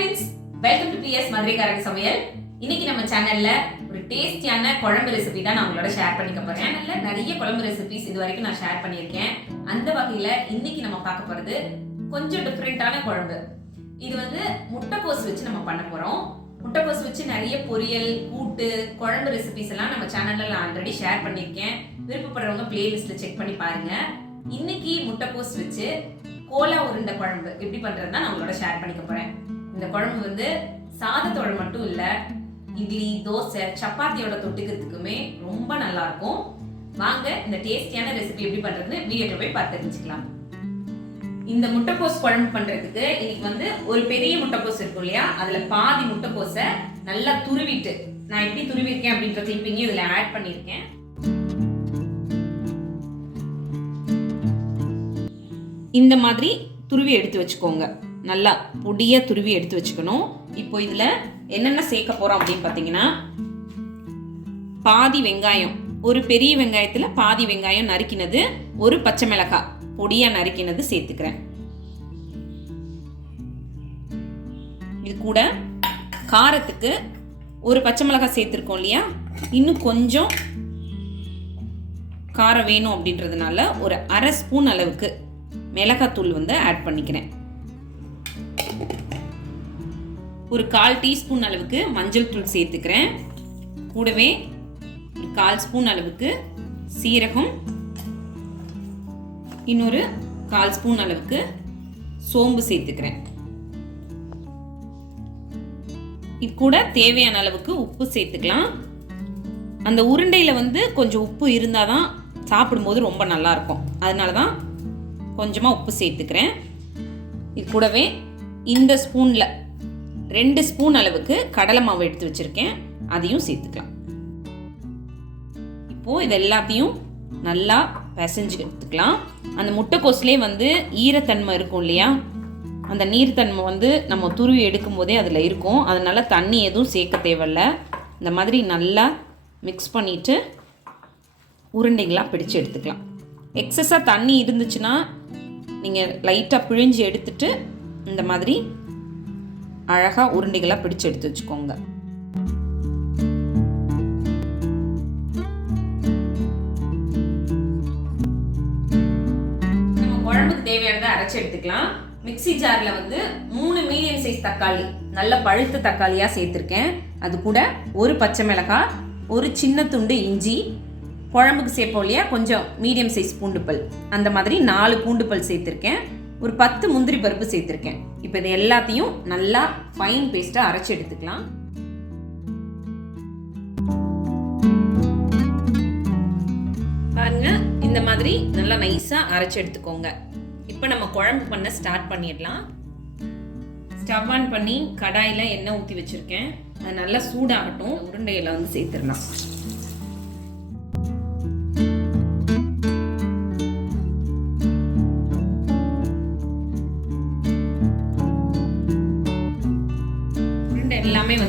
Friends welcome to P S மதுரைக்காரங்க சமையல். இன்னைக்கு நம்ம சேனல்ல ஒரு டேஸ்டியான குழம்பு ரெசிபி தான் நான் உங்களோட ஷேர் பண்ணிக்க போறேன். சேனல்ல நிறைய குழம்பு ரெசிபிஸ் இது வரைக்கும் நான் ஷேர் பண்ணியிருக்கேன். அந்த வகையில இன்னைக்கு நம்ம பார்க்க போறது கொஞ்சம் டிஃப்ரெண்டான குழம்பு. இது வந்து முட்டைக்கோஸ் வச்சு நம்ம பண்ண போறோம். முட்டைக்கோஸ் வச்சு நிறைய பொரியல் கூட்டு குழம்பு ரெசிபிஸ் எல்லாம் நம்ம சேனல்ல நான் ஆல்ரெடி ஷேர் பண்ணியிருக்கேன். விருப்பப்படுறவங்க பிளேலிஸ்ட்ல செக் பண்ணி பாருங்க. இன்னைக்கு முட்டைக்கோஸ் வச்சு கோலா உருண்டை குழம்பு எப்படி பண்றதுன்னா நான் உங்களோட ஷேர் பண்ணிக்க போறேன். இந்த குழம்பு வந்து சாதத்தோட மட்டும் இல்லை இட்லி தோசை சப்பாத்தியோட தொட்டுக்கிறதுக்குமே ரொம்ப நல்லா இருக்கும் வாங்க இந்த டேஸ்டியான ரெசிபி எப்படி பண்றதுன்னு வீடியோல போய் பார்த்து தெரிஞ்சுக்கலாம். இந்த முட்டைக்கோஸ் குழம்பு பண்றதுக்கு இன்னைக்கு வந்து ஒரு பெரிய முட்டைக்கோஸ் இருக்கும் இல்லையா? அதுல பாதி முட்டைக்கோஸை நல்லா துருவிட்டு நான் எப்படி துருவிருக்கேன் அப்படின்ற கிளிப்பிங்கையும் இதுல ஆட் பண்ணியிருக்கேன். இந்த மாதிரி துருவி எடுத்து வச்சுக்கோங்க. நல்லா பொடியாக துருவி எடுத்து வச்சுக்கணும். இப்போ இதில் என்னென்ன சேர்க்க போகிறோம் அப்படின்னு பார்த்தீங்கன்னா பாதி வெங்காயம். ஒரு பெரிய வெங்காயத்தில் பாதி வெங்காயம் நறுக்கினது ஒரு பச்சை மிளகாய் பொடியாக நறுக்கினது சேர்த்துக்கிறேன். இது கூட காரத்துக்கு ஒரு பச்சை மிளகாய் சேர்த்துருக்கோம் இல்லையா? இன்னும் கொஞ்சம் காரம் வேணும் அப்படின்றதுனால ஒரு அரை ஸ்பூன் அளவுக்கு மிளகாத்தூள் வந்து ஆட் பண்ணிக்கிறேன். ஒரு கால் டீஸ்பூன் அளவுக்கு மஞ்சள் தூள் சேர்த்துக்கிறேன். கூடவே ஒரு கால் ஸ்பூன் அளவுக்கு சீரகம். இன்னொரு கால் ஸ்பூன் அளவுக்கு சோம்பு சேர்த்துக்கிறேன். இது கூட தேவையான அளவுக்கு உப்பு சேர்த்துக்கலாம். அந்த உருண்டையில் வந்து கொஞ்சம் உப்பு இருந்தால் தான் சாப்பிடும்போது ரொம்ப நல்லா இருக்கும். அதனால தான் கொஞ்சமாக உப்பு சேர்த்துக்கிறேன். இது கூடவே இந்த ஸ்பூனில் ரெண்டு ஸ்பூன் அளவுக்கு கடலை மாவு எடுத்து வச்சுருக்கேன். அதையும் சேர்த்துக்கலாம். இப்போது இது எல்லாத்தையும் நல்லா பிசைஞ்சு எடுத்துக்கலாம். அந்த முட்டைக்கோஸ்லேயே வந்து ஈரத்தன்மை இருக்கும் இல்லையா? அந்த நீர்த்தன்மை வந்து நம்ம துருவி எடுக்கும் போதே அதில் இருக்கும். அதனால் தண்ணி எதுவும் சேர்க்க தேவையில்ல. இந்த மாதிரி நல்லா மிக்ஸ் பண்ணிவிட்டு உருண்டைகளாக பிடிச்சு எடுத்துக்கலாம். எக்ஸஸாக தண்ணி இருந்துச்சுன்னா நீங்கள் லைட்டாக பிழிஞ்சு எடுத்துட்டு இந்த மாதிரி அழகாக உருண்டைகளாக பிடிச்சு எடுத்து வச்சுக்கோங்க. நம்ம குழம்புக்கு தேவையானதை அரைச்சி எடுத்துக்கலாம். மிக்ஸி ஜாரில் வந்து மூணு மீடியம் சைஸ் தக்காளி நல்ல பழுத்த தக்காளியாக சேர்த்துருக்கேன். அது கூட ஒரு பச்சை மிளகாய் ஒரு சின்ன துண்டு இஞ்சி குழம்புக்கு சேர்ப்போம் இல்லையா? கொஞ்சம் மீடியம் சைஸ் பூண்டுப்பல் அந்த மாதிரி நாலு பூண்டு பல் சேர்த்துருக்கேன். ஒரு பத்து முந்திரி பருப்பு சேர்த்துருக்கேன். இப்போ இது எல்லாத்தையும் நல்லா ஃபைன் பேஸ்ட்டாக அரைச்சி எடுத்துக்கலாம். பாருங்க இந்த மாதிரி நல்லா நைஸாக அரைச்சி எடுத்துக்கோங்க. இப்போ நம்ம குழம்பு பண்ண ஸ்டார்ட் பண்ணிடலாம். ஸ்டவ் ஆன் பண்ணி கடாயில் எண்ணெய் ஊற்றி வச்சுருக்கேன். அது நல்லா சூடாகட்டும். உருண்டையில் வந்து சேர்த்துடலாம்.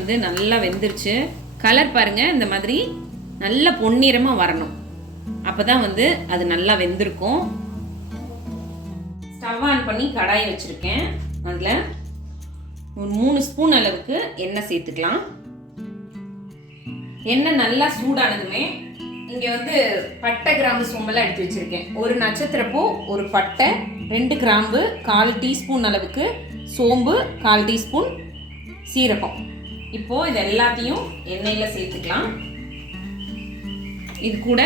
வந்து நல்லா வெந்துருச்சு. கலர் பாருங்கள் இந்த மாதிரி நல்ல பொன்னிறமாக வரணும். அப்போ தான் வந்து அது நல்லா வெந்திருக்கும். ஸ்டவ் ஆன் பண்ணி கடாயை வச்சுருக்கேன். அதில் ஒரு மூணு ஸ்பூன் அளவுக்கு எண்ணெய் சேர்த்துக்கலாம். எண்ணெய் நல்லா சூடானதுமே இங்கே வந்து பட்டை கிராம்பு சோம்பெல்லாம் எடுத்து வச்சுருக்கேன். ஒரு நட்சத்திரப்பூ ஒரு பட்டை ரெண்டு கிராம்பு கால் டீஸ்பூன் அளவுக்கு சோம்பு கால் டீஸ்பூன் சீரகம். இப்போது இது எல்லாத்தையும் எண்ணெயில் சேர்த்துக்கலாம். இது கூட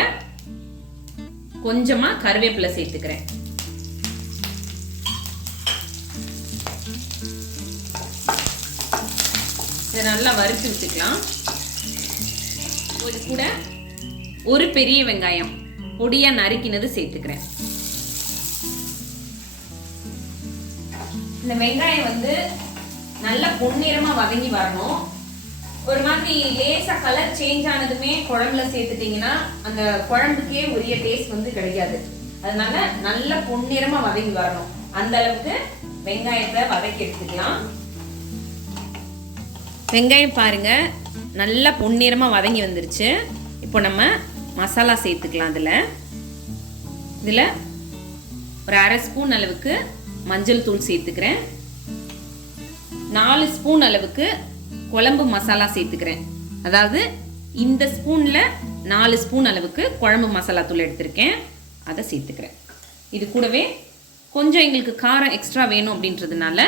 கொஞ்சமாக கருவேப்பிலை சேர்த்துக்கிறேன். இதை நல்லா வறுத்து வச்சுக்கலாம் இது கூட ஒரு பெரிய வெங்காயம் பொடியா நறுக்கினது சேர்த்துக்கிறேன். இந்த வெங்காயம் வந்து நல்லா பொன்னிறமா வதங்கி வரணும். ஒரு மாதிரி லேசா கலர் சேஞ்ச் ஆனதுமே குழம்புல சேர்த்துட்டீங்கன்னா அந்த குழம்புக்கே உரிய டேஸ்ட் வந்து கிடைக்காது. அதனால நல்ல பொன்னிறமா வதங்கி வரணும். அந்த அளவுக்கு வெங்காயத்தை வதக்கி எடுத்துக்கலாம். வெங்காயம் பாருங்க நல்லா பொன்னிறமாக வதங்கி வந்துருச்சு. இப்போ நம்ம மசாலா சேர்த்துக்கலாம் அதில். இதில் ஒரு அரை ஸ்பூன் அளவுக்கு மஞ்சள் தூள் சேர்த்துக்கிறேன். நாலு ஸ்பூன் அளவுக்கு குழம்பு மசாலா சேர்த்துக்கிறேன். அதாவது இந்த ஸ்பூனில் நாலு ஸ்பூன் அளவுக்கு குழம்பு மசாலா தூள் எடுத்திருக்கேன். அதை சேர்த்துக்கிறேன். இது கூடவே கொஞ்சம் எங்களுக்கு காரம் எக்ஸ்ட்ரா வேணும் அப்படின்றதுனால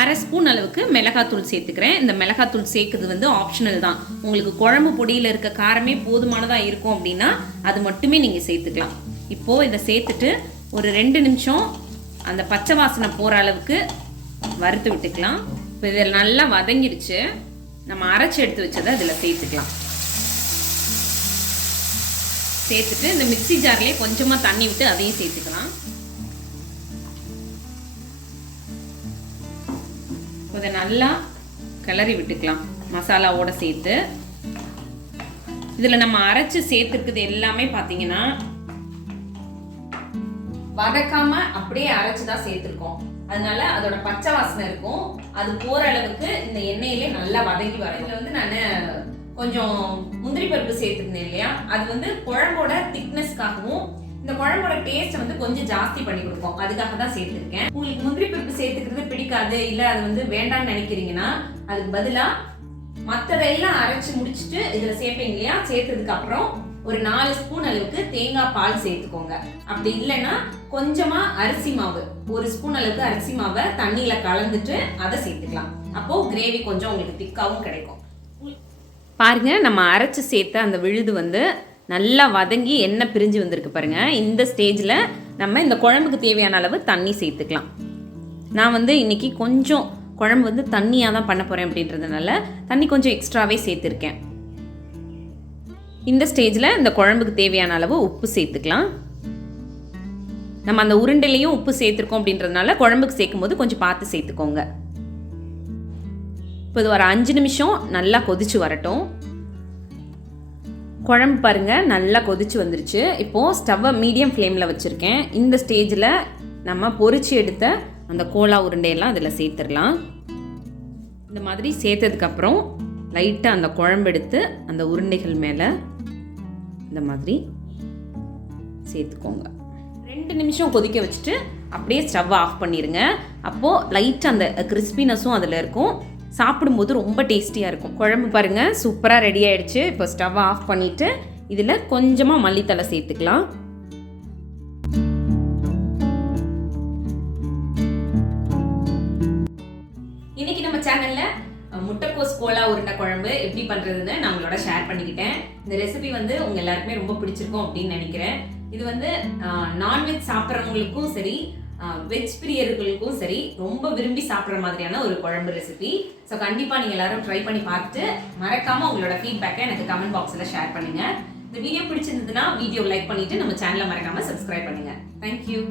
அரை ஸ்பூன் அளவுக்கு மிளகாத்தூள் சேர்த்துக்கிறேன். இந்த மிளகாத்தூள் சேர்க்குறது வந்து ஆப்ஷனல் தான். உங்களுக்கு குழம்பு பொடியில் இருக்க காரமே போதுமானதாக இருக்கும் அப்படின்னா அது மட்டுமே நீங்கள் சேர்த்துக்கலாம். இப்போது இதை சேர்த்துட்டு ஒரு ரெண்டு நிமிஷம் அந்த பச்சை வாசனை போகிற அளவுக்கு வறுத்து விட்டுக்கலாம். இப்போ இதில் நல்லா வதங்கிடுச்சு நம்ம அரைச்சி எடுத்து வச்சதை அதில் சேர்த்துக்கலாம். சேர்த்துட்டு இந்த மிக்ஸி ஜார்லேயே கொஞ்சமாக தண்ணி விட்டு அதையும் சேர்த்துக்கலாம். இதை நல்லா கிளறி விட்டுக்கலாம். மசாலாவோட சேர்த்து. இதில் நம்ம அரைச்சி சேர்த்துருக்குது எல்லாமே பார்த்தீங்கன்னா வதக்காம அப்படியே அரைச்சு தான் சேர்த்துருக்கோம். அதனால அதோட பச்சை வாசனை இருக்கும். அது போற அளவுக்கு இந்த எண்ணெயிலே நல்லா வதங்கி வரும். இதுல வந்து நான் கொஞ்சம் முந்திரி பருப்பு சேர்த்துருந்தேன் இல்லையா? அது வந்து குழம்போட திக்னஸ்க்காகவும் இந்த குழம்போட டேஸ்ட் வந்து கொஞ்சம் ஜாஸ்தி பண்ணி கொடுக்கும். அதுக்காக தான் சேர்த்துருக்கேன். உங்களுக்கு முந்திரி பருப்பு சேர்த்துக்கிறது பிடிக்காது இல்ல அது வந்து வேண்டாம்னு நினைக்கிறீங்கன்னா அதுக்கு பதிலா மத்ததெல்லாம் அரைச்சு முடிச்சுட்டு இதுல சேர்ப்பீங்க இல்லையா? சேர்த்ததுக்கு அப்புறம் ஒரு நாலு ஸ்பூன் அளவுக்கு தேங்காய் பால் சேர்த்துக்கோங்க. அப்படி இல்லைன்னா கொஞ்சமா அரிசி மாவு ஒரு ஸ்பூன் அளவுக்கு அரிசி மாவை தண்ணியில கலந்துட்டு அதை சேர்த்துக்கலாம். அப்போ கிரேவி கொஞ்சம் உங்களுக்கு திக்காவும் கிடைக்கும். பாருங்க நம்ம அரைச்சு சேர்த்த அந்த விழுது வந்து நல்லா வதங்கி எண்ணெய் பிரிஞ்சு வந்திருக்கு பாருங்க. இந்த ஸ்டேஜில் நம்ம இந்த குழம்புக்கு தேவையான அளவு தண்ணி சேர்த்துக்கலாம். நான் வந்து இன்னைக்கு கொஞ்சம் குழம்பு வந்து தண்ணியாக தான் பண்ண போகிறேன் அப்படின்றதுனால தண்ணி கொஞ்சம் எக்ஸ்ட்ராவே சேர்த்துருக்கேன். இந்த ஸ்டேஜில் இந்த குழம்புக்கு தேவையான அளவு உப்பு சேர்த்துக்கலாம். நம்ம அந்த உருண்டையிலையும் உப்பு சேர்த்துருக்கோம் அப்படின்றதுனால குழம்புக்கு சேர்க்கும் போது கொஞ்சம் பார்த்து சேர்த்துக்கோங்க. இப்போ இது ஒரு அஞ்சு நிமிஷம் நல்லா கொதிச்சு வரட்டும். குழம்பு பாருங்க நல்லா கொதிச்சு வந்துருச்சு. இப்போது ஸ்டவ்வை மீடியம் ஃப்ளேமில் வச்சுருக்கேன். இந்த ஸ்டேஜில் நம்ம பொறிச்சு எடுத்த அந்த கோலா உருண்டையெல்லாம் அதில் சேர்த்துடலாம். இந்த மாதிரி சேர்த்ததுக்கப்புறம் லைட்டாக அந்த குழம்பு எடுத்து அந்த உருண்டைகள் மேலே இந்த மாதிரி சேர்த்துக்கோங்க. ரெண்டு நிமிஷம் கொதிக்க வச்சுட்டு அப்படியே ஸ்டவ் ஆஃப் பண்ணிடுங்க அப்போது லைட்டாக அந்த கிறிஸ்பினஸும் அதில் இருக்கும். சாப்பிடும்போது ரொம்ப டேஸ்டியாக இருக்கும். குழம்பு பாருங்கள் சூப்பராக ரெடி ஆகிடுச்சு இப்போ ஸ்டவ் ஆஃப் பண்ணிவிட்டு இதில் கொஞ்சமாக மல்லித்தலை சேர்த்துக்கலாம். இன்னைக்கு நம்ம சேனலில் முட்டைக்கோஸ் கோலா உருண்டை குழம்பு எப்படி பண்றதுன்னு நான் உங்களோட ஷேர் பண்ணிக்கிட்டேன். இந்த ரெசிபி வந்து உங்க எல்லாருக்குமே ரொம்ப பிடிச்சிருக்கும் அப்படின்னு நினைக்கிறேன். இது வந்து நான்வெஜ் சாப்பிட்றவங்களுக்கும் சரி வெஜ் பிரியர்களுக்கும் சரி ரொம்ப விரும்பி சாப்பிட்ற மாதிரியான ஒரு குழம்பு ரெசிபி ஸோ கண்டிப்பாக நீங்கள் எல்லாரும் ட்ரை பண்ணி பார்த்துட்டு மறக்காம உங்களோட ஃபீட்பேக்கை எனக்கு கமெண்ட் பாக்ஸில் ஷேர் பண்ணுங்க. இந்த வீடியோ பிடிச்சிருந்ததுன்னா வீடியோ லைக் பண்ணிட்டு நம்ம சேனலை மறக்காம சப்ஸ்கிரைப் பண்ணுங்க. தேங்க்யூ